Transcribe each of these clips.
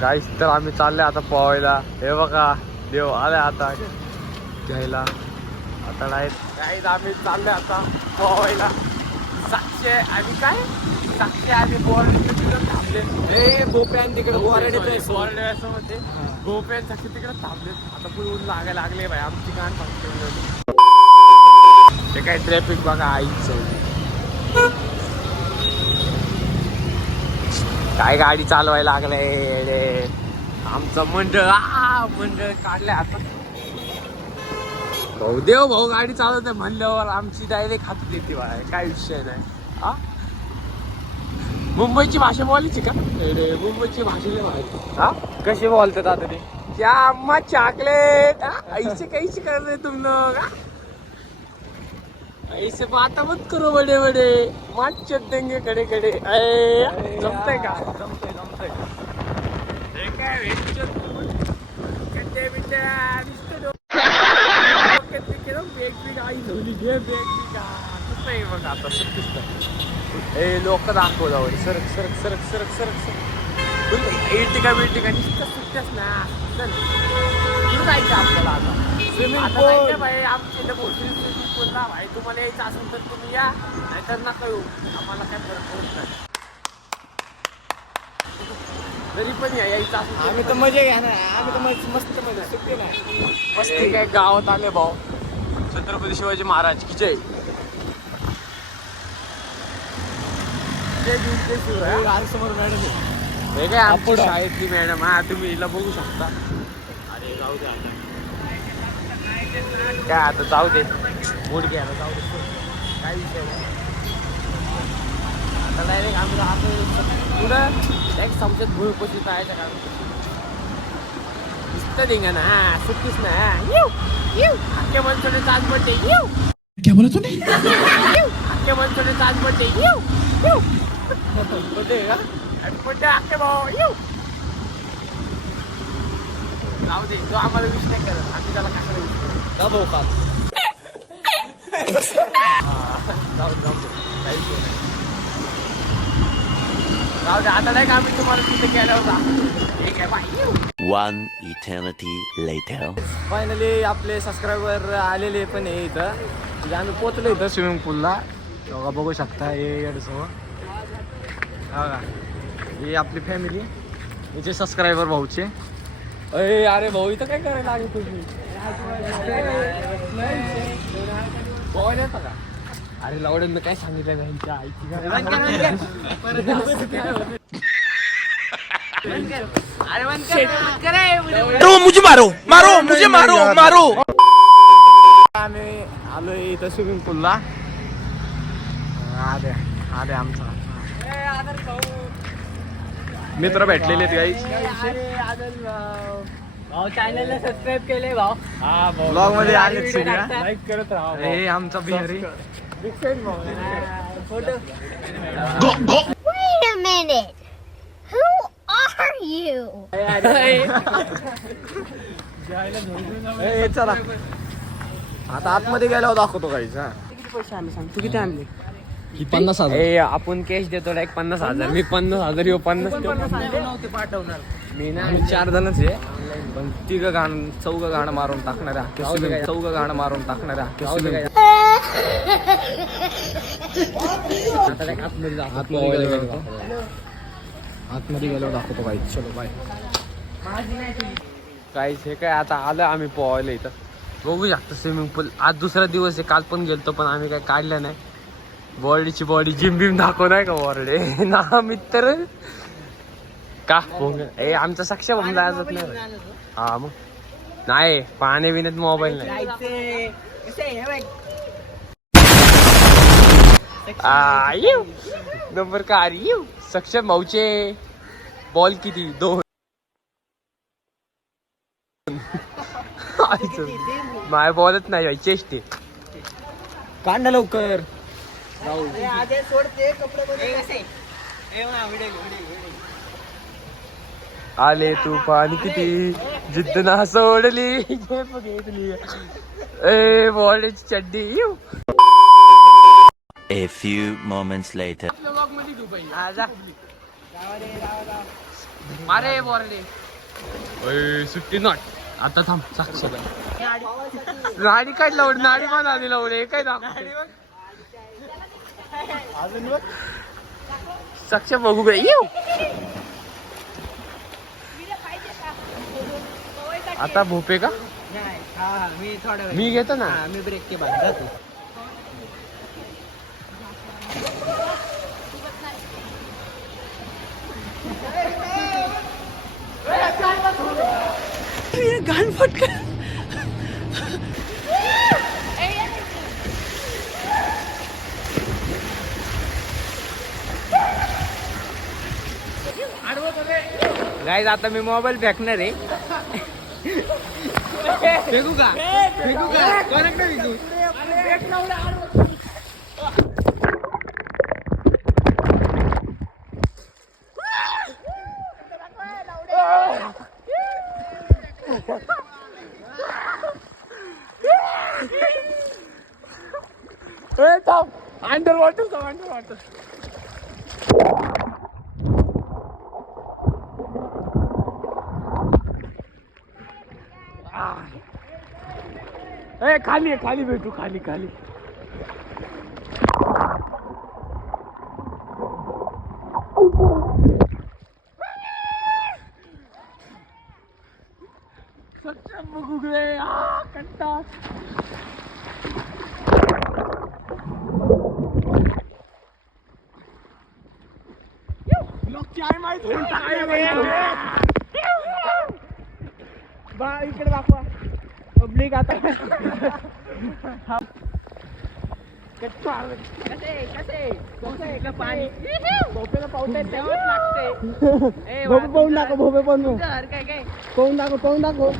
गाईस तर आम्ही चालले आता पोहायला. हे बघा देव आले आता घ्यायला. आता गाईस आम्ही चालले आता पोहायला. साक्षे आणि काय साक्षे आणि तिकडे थांबले. हे गोप्यान तिकडे मध्ये गोप्यान साक्षी तिकडे थांबले. आता पुढे ऊन लागायला लागले भाई. आमची गाण सांगते ते काय ट्रॅफिक बघा आईचं. काय गाडी चालवायला लागले. आमचं मंडळ मंडळ काढलंय आता. भाऊ देव भाऊ गाडी चालवते म्हणल्यावर आमची डायरेक्ट हात देते बाय. काय विषय नाही. हा मुंबईची भाषा बोलायची का? मुंबईची भाषा बोलायची. हा कशी बोलतात आता ते? क्या अम्मा चॉकलेट ऐसे कैसे कर रहे तुम लोग? ऐसे बात मत करो बड़े बड़े मात चल देंगे खड़े खड़े. जमतंय का? जमतंय. हे काय लोक दाखवलं सरक सरक सरक सरक सरक सरक. इर्टिका बिर्टिका नुसतं सुट्ट्याच ना. चल कुठं जायचं आपल्याला आता? स्विमिंग पूल भाई. आमच्या स्विमिंग पूलला भाई. तुम्हाला यायचं असेल तर तुम्ही या, नाहीतर नका येऊ. आम्हाला काय फरक पडत नाही. तरी पण यायचं असेल आम्ही तर मजा घ्या ना. आम्ही तर मस्त मजा सुट्टी नाही. मस्ती काय गावात आले भाऊ. छत्रपती शिवाजी महाराज की जय. समोर मॅडम हे काय आमची शाळेतली मॅडम. हा तुम्ही हिला बघू शकता. अरे जाऊ दे आता. काय आता जाऊ दे. मूड घ्यायला जाऊ दे. काय विषय नाही. आता डायरेक्ट आम्ही राहतो पुढं एक समजत भूळ पोषित आहे का नुसतं धिंगा ना. सुट्टीच ना. अख्खे मनसोडे चाच पडते. क्या बोला तूने? अख्खे मनसोडे चाच पडते. पडते का? पडते अख्खे भाऊ. जाऊ दे. तो आम्हाला विष नाही करत. आम्ही त्याला कशाला विष करत का भाऊ का? जाऊ दे काहीच नाही. जाऊ दे आता नाही का आम्ही तुम्हाला तिथे गेला होता. ठीक आहे bye. One eternity later. Finally आपले सबस्क्रायबर आलेले पण आहे इथं. म्हणजे आम्ही पोचलो इथं स्विमिंग पूलला. बघा बघू शकता. हे समोर बघा ही आपली फॅमिली. हिचे सबस्क्रायबर भाऊचे. अरे भाऊ इथं काय करायला आली तुम्ही? भाऊ येता का? अरे लावड्यांना काय सांगितलं का ह्यांच्या आईची? मुझे मारो मारो मुझे मारो मारो. आम्ही आलोय इथं स्विमिंग पूलला. आदे आमचा मित्र भेटलेले आहेत गाईस. भाऊ चॅनलला सबस्क्राईब केले भाऊ. हा ब्लॉग मध्ये आले सगळ्या. लाईक करत राहा. हे आमचा Bihari. Photo. Wait a minute. Who are you? चला आता आतमध्ये गेल्यावर दाखवतो गाईस. हा किती पैसे आणले सांग. तू किती आणले? 50,000. आपण कॅश देतो डायरेक्ट 50,000. मी 50,000 येऊ 50 नव्हते पाठवणार. मी ना आम्ही 4 जणच आहे. पण 3 गाणं 4 गाणं मारून टाकणाऱ्या 4 गाणं मारून टाकणाऱ्या. आतमध्ये गेलो दाखवतो बाई. चलो बाय. काहीच हे काय आता आलं आम्ही पोहायला इथं. बघू शकतो स्विमिंग पूल. आज दुसरा दिवस आहे. काल पण गेलतो पण आम्ही काय काढलं नाही. बॉडीची बॉडी जिम बिम दाखव नाही का वरडे ना मित्र का हे आमचा सक्षम होऊन जायचं नाही. हा मग नाही पाणी बिण्यात मोबाईल नाही. नंबर का येऊ सक्षम भाऊचे बॉल किती 2. माय बॉलच नाही भाई. चेस्ट कांड लवकर. आले तूफान किती जिद्द ना सोडली घेतली. ए बॉलची चड्डी. A few moments later. अरे बोरडे सुट्टी नॉट आता थांब साक्ष नाडी काय लावड नाडी पण आधी लावड हे काय दाखव साक्ष बघू काय येऊ आता भोपे का मी थोडा वेळ मी घेतो ना मी ब्रेक के बाद जातो गाइस आता मी मोबाईल फेकणार आहे फेकू का कोणाकडे फेकू अंडर वॉटर खाली खाली भेटू खाली खाली सक्षम गुगले कंटा इकडे दाखवा पब्लिक आता पाणी भोपेला पावसात तेव्हाच लागते पाहून दाखव भोपे पाहून काय पाहून दाखव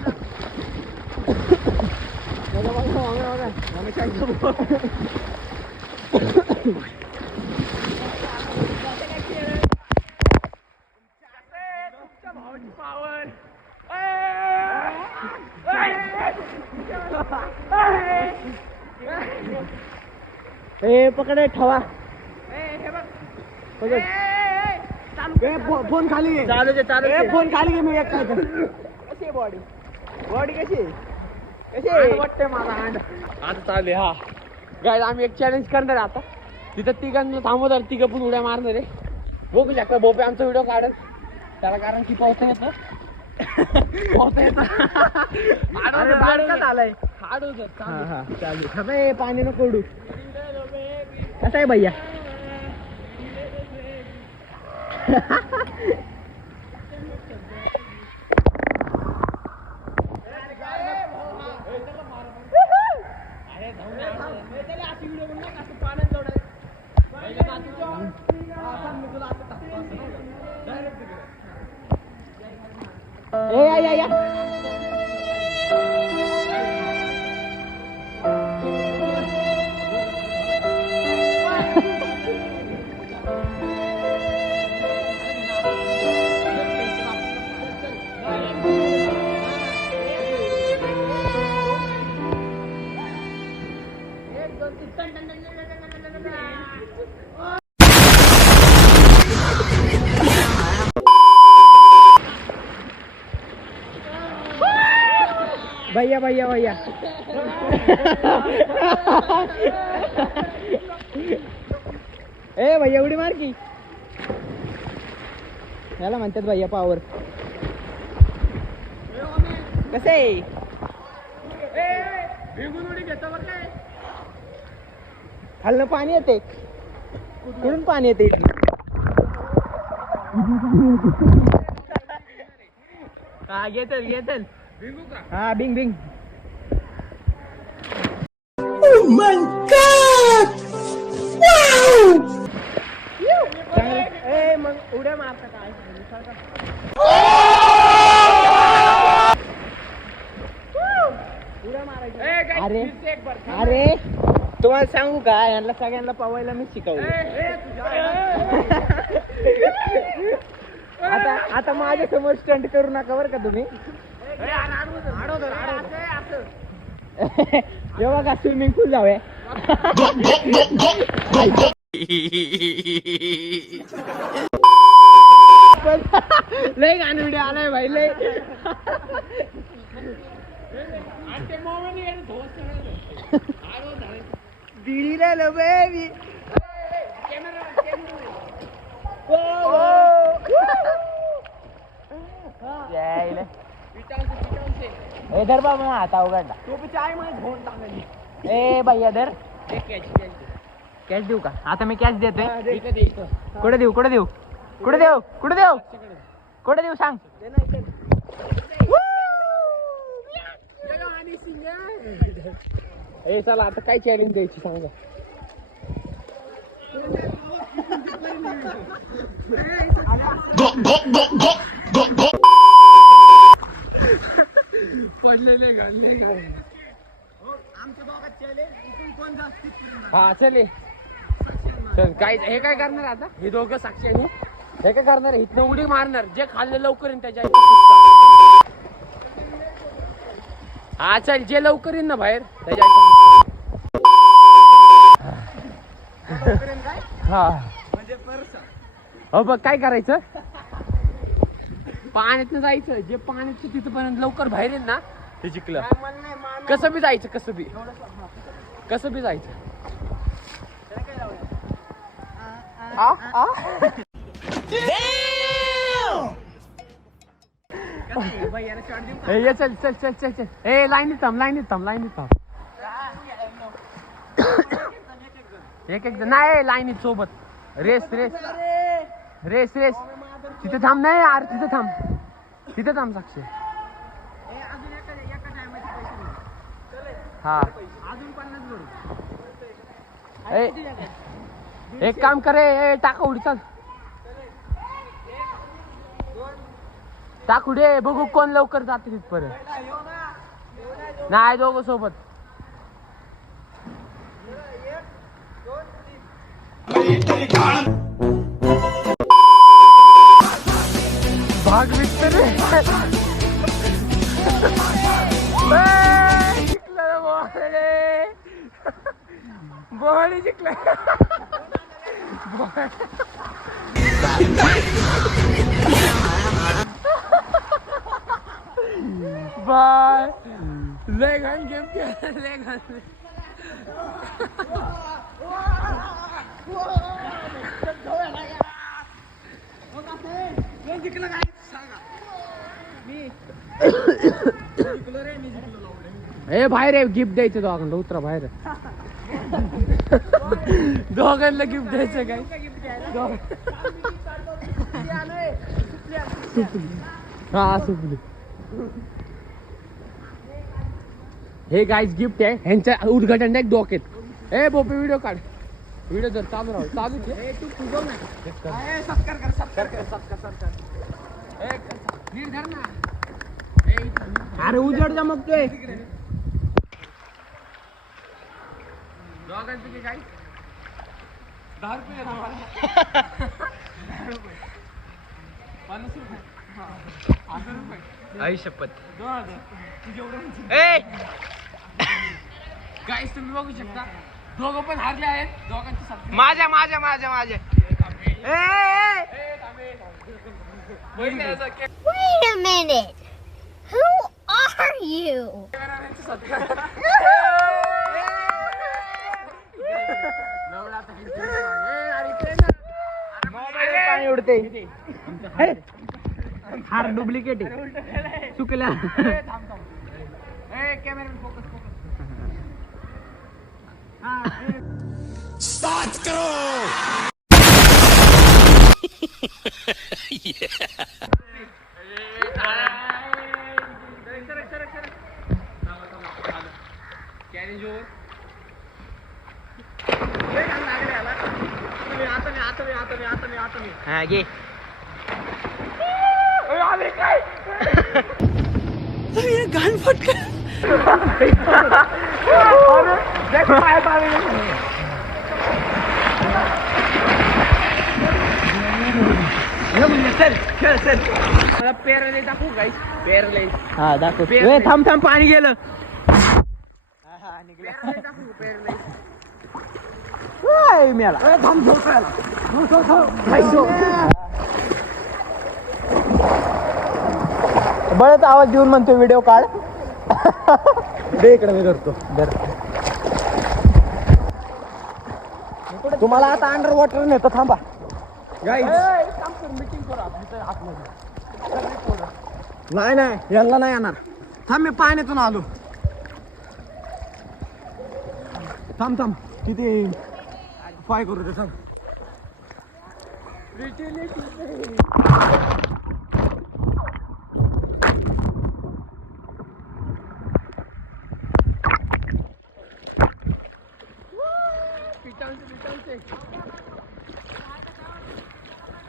पकडे ठेवा फोन खाली फोन खाली घे मी एक कशी बॉडी कशी वाटते माझा हँड आता चालू हा गाइस आम्ही एक चॅलेंज करणार आहे आता तिथं तिघांना थांबवणार तिघं पण उड्या मारणार आहे बघू शकता भोपे आमचा व्हिडिओ काढत त्याला कारण की पावसा येतं आलाय चालू पाणी नको उडू कसं आहे भैया या भैया ए भैया उडी मार की याला म्हणतात भैया पावर कसे खालनं पाणी येते कुठून पाणी येते हा घेतल हा बिंग मग उड्या मारता काय उड्या मारायच्या अरे तुम्हाला सांगू का यांना सगळ्यांना पवायला मी शिकवलं आता माझ्या समोर स्टंट करू नका बरं का तुम्ही हे बघा स्विमिंग पूल जाऊया आपण लय घाण व्हिडिओ आलाय भाई लय बिडी राहिलं बेबी इधर बाबा मग आता उघडला ए भैया धर कॅश देऊ का आता मी कॅश देतोय कुठे देऊ कुठे देऊ कुठे देऊ कुठे देऊ कुठे देऊ सांग ए चला आता काय चॅलेंज द्यायची सांगा पडलेले घालले हा चले चल काय हे काय करणार आता हे दोघं साक्षी आणि हे काय करणार इथनं उडी मारणार जे खाल्लं लवकर येईन त्याच्या हा चल जे लवकर येईन ना बाहेर त्याच्या हा हो बघ काय करायचं पाण्यातनं जायचं जे पाण्यात तिथपर्यंत लवकर बाहेर येईल ना ते जिंकलं कसं बी जायचं कसं बी जायचं चल चल चल चल चल ए लाईनीत थांब एक नाही लाईनीत सोबत रेस तिथे थांब नाही यार तिथे थांब साक्षी हा एक काम करे टाका उडी चल टाकू दे बघू कोण लवकर जाते तिथपर्यंत नाही दोघं सोबत भाग विकते रे बोहडी जिंकलं बाय लय घाण गेम खेळ लय घाण जिंकलं काय सांगा ए बाहेर आहे गिफ्ट द्यायचं दोघांना उतरा बाहेर दोघांना गिफ्ट द्यायचं काय हा सुपली हे गाईज गिफ्ट आहे ह्यांच्या उद्घाटन एक डोक्यात ए बोपे व्हिडिओ काढ व्हिडिओ जर चालू राहू चालू अरे उजड चमकतोय काय 10 रुपये आई शपथ गाईस तुम्ही बघू शकता दोघं पण हारले आहेत दोघांची माझ्या Wait a minute. Who are you? पाणी उडते हार डुप्लिकेट चुकल्या स्टार्ट करो हा घे गान फटका मला पेरले दाखवू गाईस पेरले हा दाखव थांब पाणी गेलं मेला बळच आवाज देऊन म्हणतो व्हिडिओ काढ. दे इकडे मी करतो. तुम्हाला आता अंडर वॉटर नेतो थांबा. नाही नाही यांना नाही येणार. थांब मी पाण्यातून आलो. थांब थांब किती पाय करू दे. थांब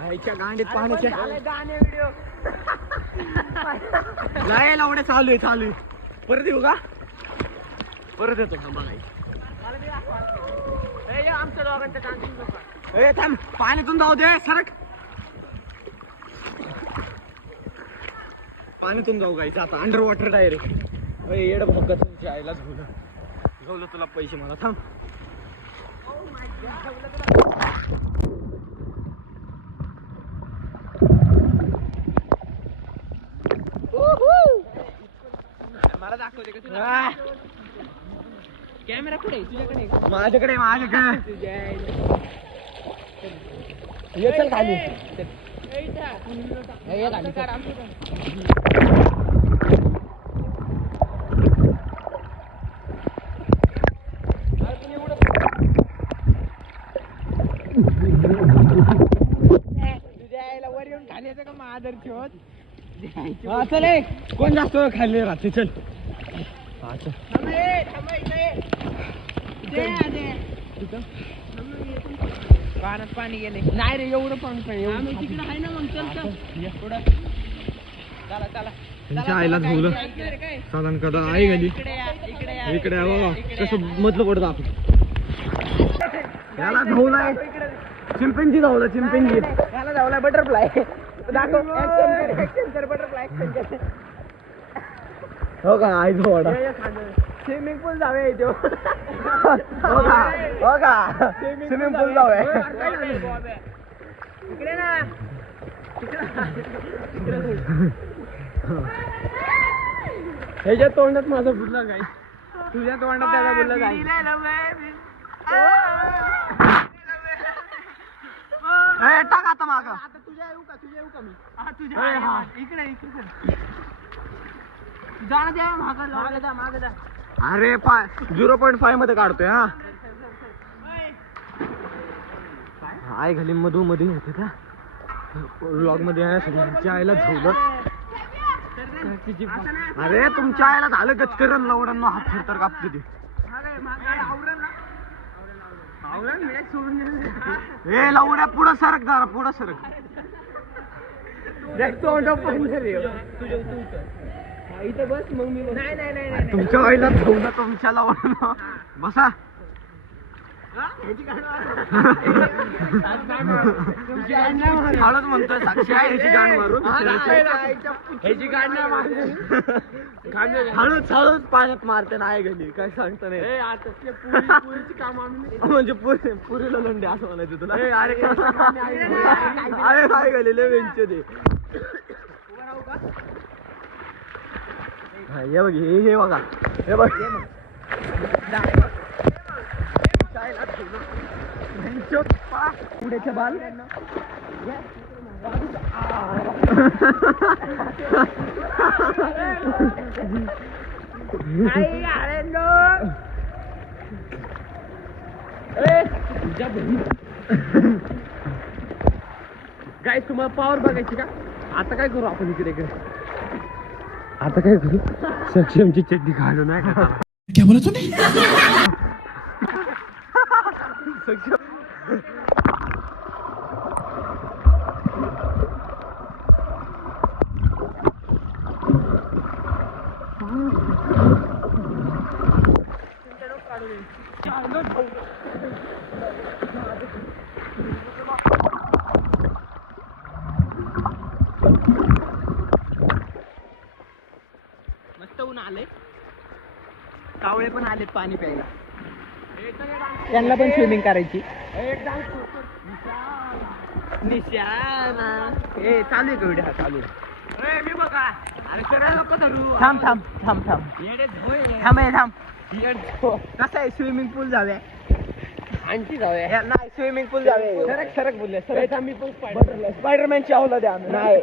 आईच्या गांडीत पाण्याच्या नाही लावडे चालू आहे. परत येऊ का? परत येतो थांबा. ए थांब पाण्यातून जाऊ दे. सरक पाण्यातून जाऊ गायचं आता अंडर वॉटर डायरेक्ट. येड भोका तुमच्या आईला झोलं तुला पैसे मला. थांब मला दाखवते का कॅमेरा कुठे? तुझ्याकडे? माझ्याकडे ये चल खाली. तुझ्या आईला वर येऊन खाण्याचं का मादर ठेवत. चल कोण जास्त वेळ खाल्ले राहते. चल पाण्यात पाणी गेले. नाही रे एवढं पण तिकडे आहे ना. मग चल पुढं चला चला. त्यांच्या आईला झोवलं साधारण कदा आई गेली. इकडे बघा कसं मधलं पडतं आपण. याला धावलाय चिंपेंजी. धावला चिंपेंजी. याला धावला बटरफ्लाय. दाखव ऍक्शन कर बटरफ्लाय ऍक्शन कर. हो का आई झोडा. स्विमिंग पूल जाऊया इथे. हो का स्विमिंग पूल जाऊया. इकडे ना. ह्याच्या तोंडात माझा बुडला काय. तुझ्या तोंडात त्याला बोललं जाईल. टाक आता माग. आता तुझ्या येऊ का? तुझ्या येऊ का मी? तुझ्या इकडे इकडे जाणं द्या. मागं द्या. अरे 0.5 मध्ये काढतोय. हा आई घाली मधू मध्ये होते का व्लॉग मध्ये आहे. तुमच्या आईला झोवलं. अरे तुमच्या आईला झालं गचकरण लवडांना हात फिरतर कापते ती. ए लवड्या पुढं सरक जरा. पुढं सरक. इथं बस. मग मी नाही तुमच्या आईला झोवलं तुमच्या लवडांना. बसा. हळद म्हणतोय साक्षी आहे ह्याची गाण मारून. ह्याची गाडी नाही मारली. हळूच पाण्यात मारते ना आई गेली. काय सांगता नाही. पुरीची काम आम्ही म्हणजे पुरीला लंडे असं म्हणायचं तुला. अरे काय गेलेले वेंचे ते. हे बघ हे बघा. हे बघ पुढेच्या बाल. गाईस तुम्हाला पॉवर बघायची का? आता काय करू आपण इकडे आता काय करू? सक्षमची चड्डी काढू नाही का? क्या बोला तूने? मस्त ऊन आले. कावळे पण आलेत पाणी प्यायला. त्यांना पण स्विमिंग करायची. निशाना. चालू आहे का व्हिडिओ? हा चालू आहे. मी बघा थांब थांब थांब थांब थांब हे थांब कसं आहे स्विमिंग पूल जाऊया आणखी जाऊया नाही स्विमिंग पूल जाऊया सरक सरक बोलले मी पण स्पायडरमॅनची आवला द्या नाही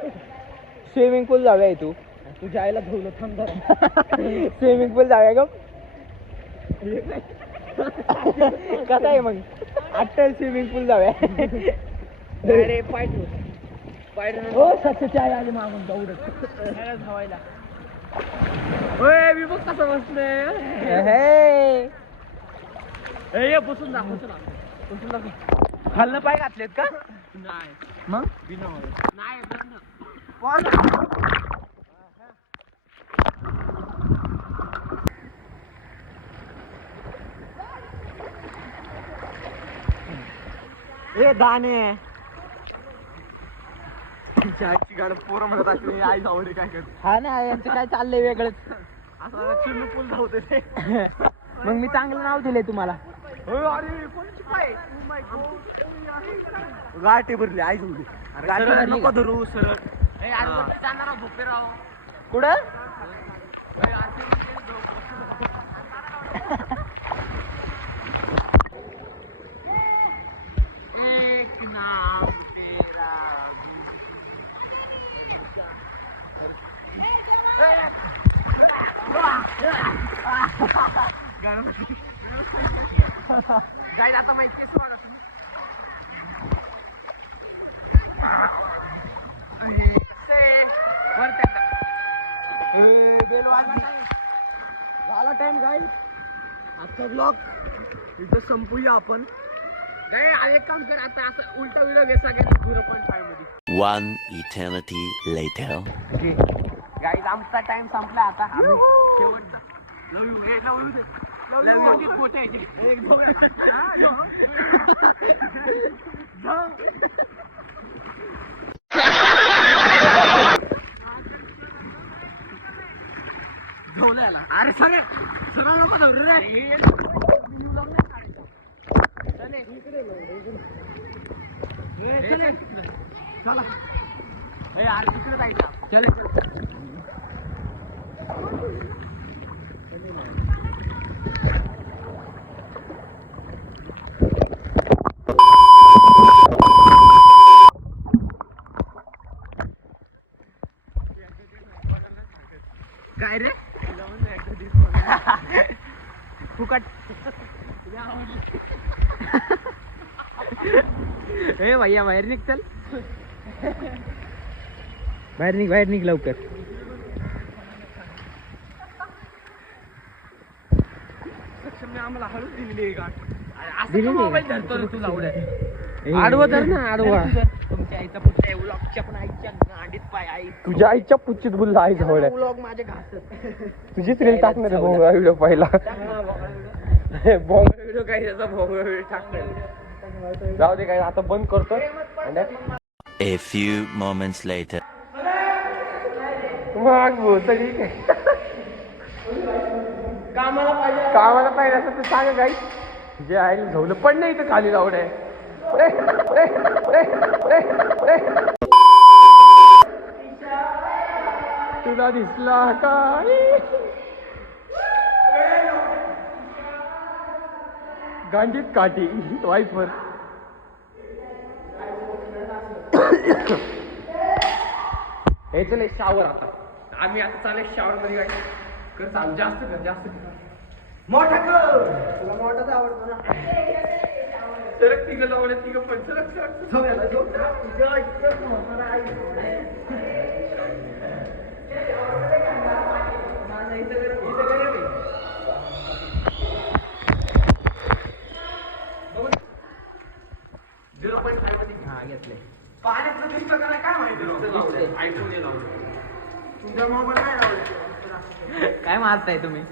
स्विमिंग पूल जाऊया तू तुझ्या आईला धुवलं थांब जरा स्विमिंग पूल जाऊया ग कसं आहे मग अट्टल स्विमिंग पूल जाऊया अरे स्पायडर हो सस्याची आई आली मागून दौडत धावायला ओय मी बघ कसं बसलोय हे बसून दाखव खाल्लं पाय घातलेत का नाही मग बिना नाही ए दाणे आजची गाणं पोरं म्हणत असते आई आवडे काय करते हा ना यांचं काय चाललंय वेगळंच असं स्विमिंग पूल धावते ते मग मी चांगलं नाव दिलंय तुम्हाला अरे कोणची पाय गाठी भरली आई धुवली भरली नको का? धरू सरळ जाणार झोपे राव कुठं एक नाम तेरा जाईल आता माहिती झाला टाइम गाई आजचा ब्लॉग इथं संपूया आपण गाई एक काम कर आता असं उलटा व्हिडिओ घे सगळ्यांनी 0.5 मध्ये One eternity later. गाईज आमचा टाइम संपला आता शेवटचा लव यू मोठे अरे सगळे सगळं लोक चला यार तिकडे जायचं चल काय रे फुकट ए भैया बाहेर निघ चल बाहेर निघ लवकर सक्षमने आम्हाला हळूच दिलेली आहे गाठ दिलेली आहे? मोबाईल धरतो रे तुझा उड्या ए, आडवं धर ना आडवा तुमच्या आईचा पुढच्या व्लॉगच्या पण आईच्या गाडीत पाय आई तुझ्या आईच्या पुच्चित बुल्ला आई जवळ व्लॉग माझे घासत तुझीच रील टाकणार आहे भोंगळा व्हिडिओ पहिला भोंगळा व्हिडिओ काय त्याचा भोंगळा व्हिडिओ टाकणार जाऊ दे काय आता बंद करतो A few moments later. मग भोसडी कामाला पाहिजे असं ते सांग काय जे आहे झोलं पण नाही तर खाली जाऊन आहे तुला दिसला काय गांडीत काठी वाईफवर हे चल शावर आता आम्ही आता चालेल शावर मध्ये काय कर चालू जास्त कर मोठा कर तुला मोठाच आवडतो ना सरक तिघं लावलं तिघं पण सरक हा घेतले पाण्याचं दिसतं का नाही काय माहिती आयफोन लावलं तुझ्या मोबाईल नाही लावलं काय मारताय तुम्ही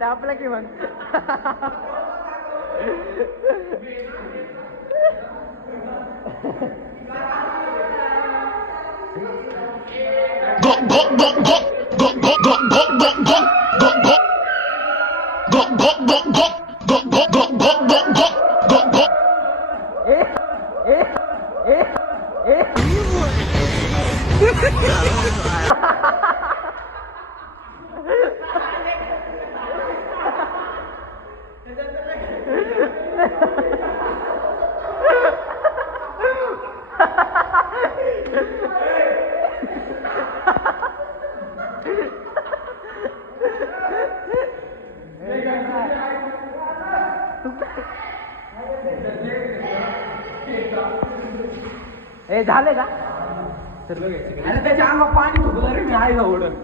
तापला की मग Go, go, go, go, go, go, go, go, go, go, go, go, go, ए झाले का अरे त्याच्या अंगावर पाणी फुकलं रे मी आहे एवढं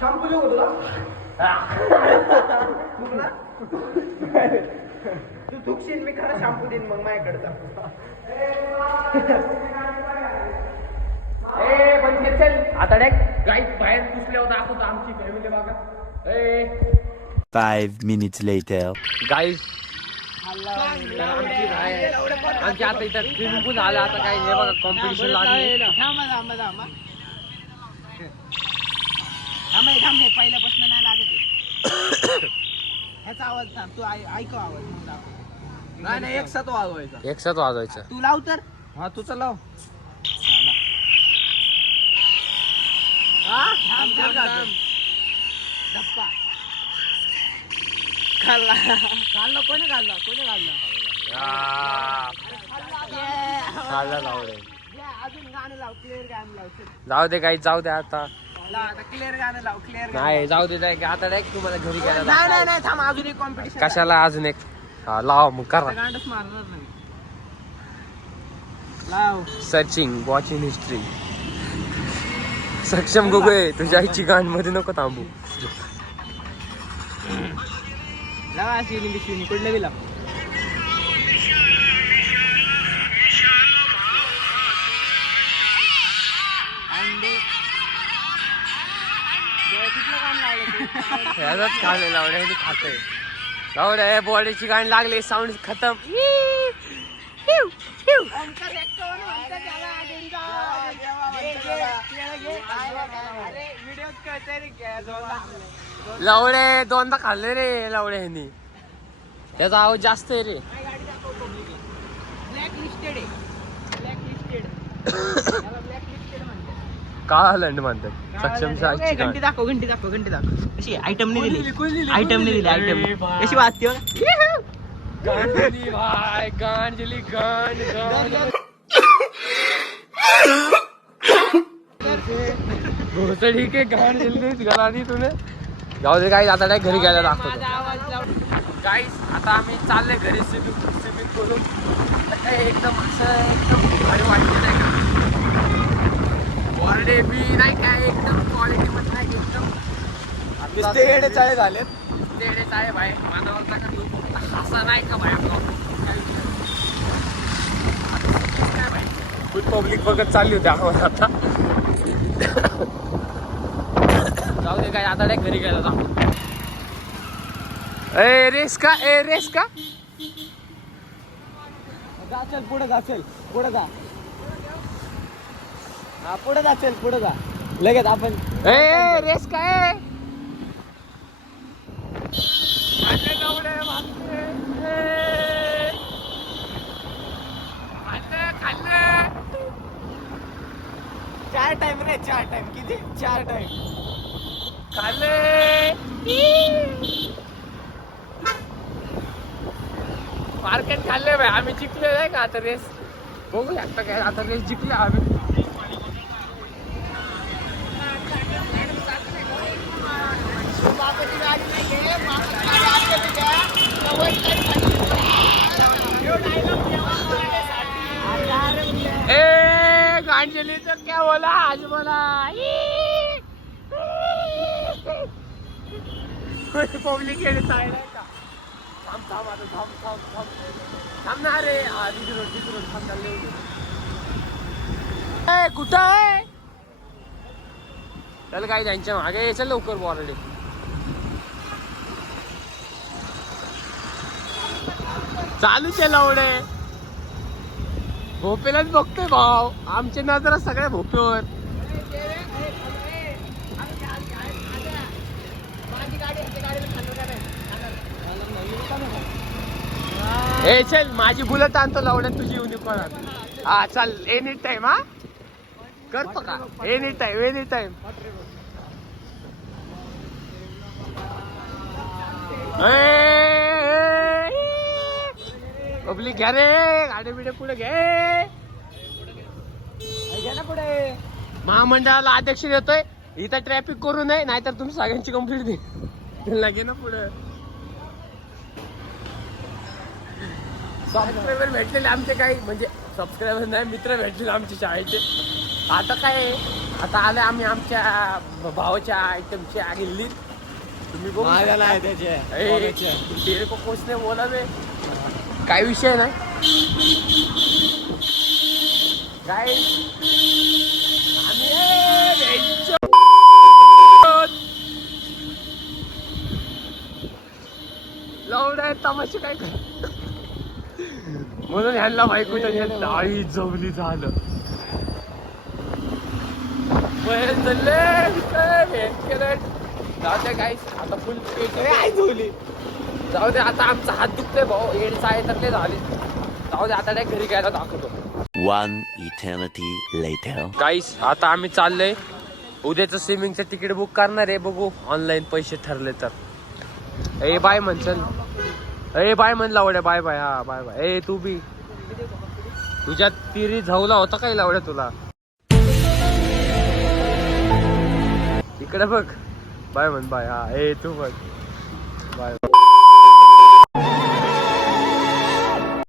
शॅम्पू देऊ तुला तू थुकशील मी खरं शॅम्पू देईन मग माझ्याकडचा ए पण चल आता डायरेक्ट गाईत बाहेर पुसल्या होता दाखवतो आमची फॅमिली बघा ए 5 minutes later. गाईज आमची आता इथं स्विमिंग पूल आलं आता काही हे बघा कॉम्पिटिशन लागले पहिल्यापासून नाही लागत ह्याचा आवाज थांब तू ऐकव आवाज मग दाखव. नाही एक साथ वाजवायचं तू लाव तर हा तुझं लाव धप्पा खाल्ला कोणी खाल्ला अजून गाणं लाव क्लिअर गाणं लाव जाऊ दे काही जाऊ दे आता आता क्लिअर गाणं लाव क्लिअर नाही जाऊ दे नाही आता डायरेक्ट तुम्हाला घरी गेला नाही थांब अजून एक कॉम्पिटिशन कशाला अजून एक हा लाव मग करा गांडच मारणार नाही लाव सर्चिंग वॉचिंग हिस्ट्री सक्षम गोगोय तुझ्या आईची गाण मध्ये नको थांबू लावा शिवनी कुठलं बी लाव ह्याचाच खाल्ले लावड्या खाते लावड्या बॉडीची गाणी लागली साऊंड खतम लावडे दोनदा खाल्ले रे लावडे ह्यांनी त्याचा आवाज जास्त आहे रे काळालंड म्हणतात सक्षमची आईची गाणी घंटी दाखव कशी आयटम नाही दिली आयटम कशी वाजते गांजली भाई गांजली गांज घोसडी के गांजली गलानी तुने जाऊ दे गाईस आता नाही घरी गेला दाखवतो गाईस आता आम्ही चालले घरी स्विमिंग करून एकदम असं एकदम भारी वाटते नाही का बॉर्डे बी नाही काय एकदम क्वालिटी मध्ये नाही एकदम तेडे चाळे झालेत तेडेच आहे भाई मानावरचा का तू फक्त हसा नाही का भाई फुल पब्लिक बघत चालली होती आम्हाला आता जाऊ दे काय आता नाही घरी गेला जाऊ ए रेस का चल पुढे जा हा पुढे जा लगेच आपण ए रेस काय चार टाइम किती 4 टाइम खाल्ले मार्केट खाल्ले भाई आम्ही जिंकले नाही का आता रेस बघू शकता काय आता रेस जिंकले आम्ही ए गांजली तो क्या बोला आज बोला पब्लिक येणे चाललाय का थांब आता थांब ना रे हा तिकडून थांब चालले ए कुठं आहे चल काय त्यांच्या मागे चल लवकर बॉर्डे चालूच आहे लवडे भोपेलाच बघतोय भाऊ आमच्या नजर सगळ्या भोपेवर ए चल माझी बुलेट आणतो लावड्यात तुझी युनिकॉर्न आण. हा चल एनी टाइम हा करतो का एनी टाइम पब्लिक घ्या रे गाडी बिडे पुढे घे ना पुढे. महामंडळाला अध्यक्ष देतोय इथं ट्रॅफिक करू नये नाहीतर तुम्ही सगळ्यांची कंप्लीट दे त्यांना घे ना पुढे. सबस्क्रायबर भेटलेले आमचे काही म्हणजे सबस्क्रायबर नाही मित्र भेटलेले आमचे शाळेचे. आता काय आता आले आम्ही आमच्या भावाच्या आयटमच्या गिल्लीत. तुम्ही बघू तेरे को कुछ नाही बोला बे काय विषय नाही काय लवड्या तमाशे काय कर म्हणून ह्यांना बायकोच्या आई जमली झालं जाऊ दे गाईस आता फुल आई झोली. जाऊ दे आता आमचा हात दुखतोय भाऊ एडचा आहे तर ते झाले. जाऊ दे आता घरी घ्यायला दाखवतो. One eternity later. गाईस आता आम्ही चाललोय उद्याचं स्विमिंगचं तिकीट बुक करणार आहे. बघू ऑनलाईन पैसे ठरले तर. ए बाय म्हण चल. ए बाय म्हण लावड्या बाय बाय. हा बाय बाय. ए तू बी तुझ्या तिरी झावला होता काय लावड्या तुला इकडे बघ बाय म्हण बाय. हा ए तू बघ बाय.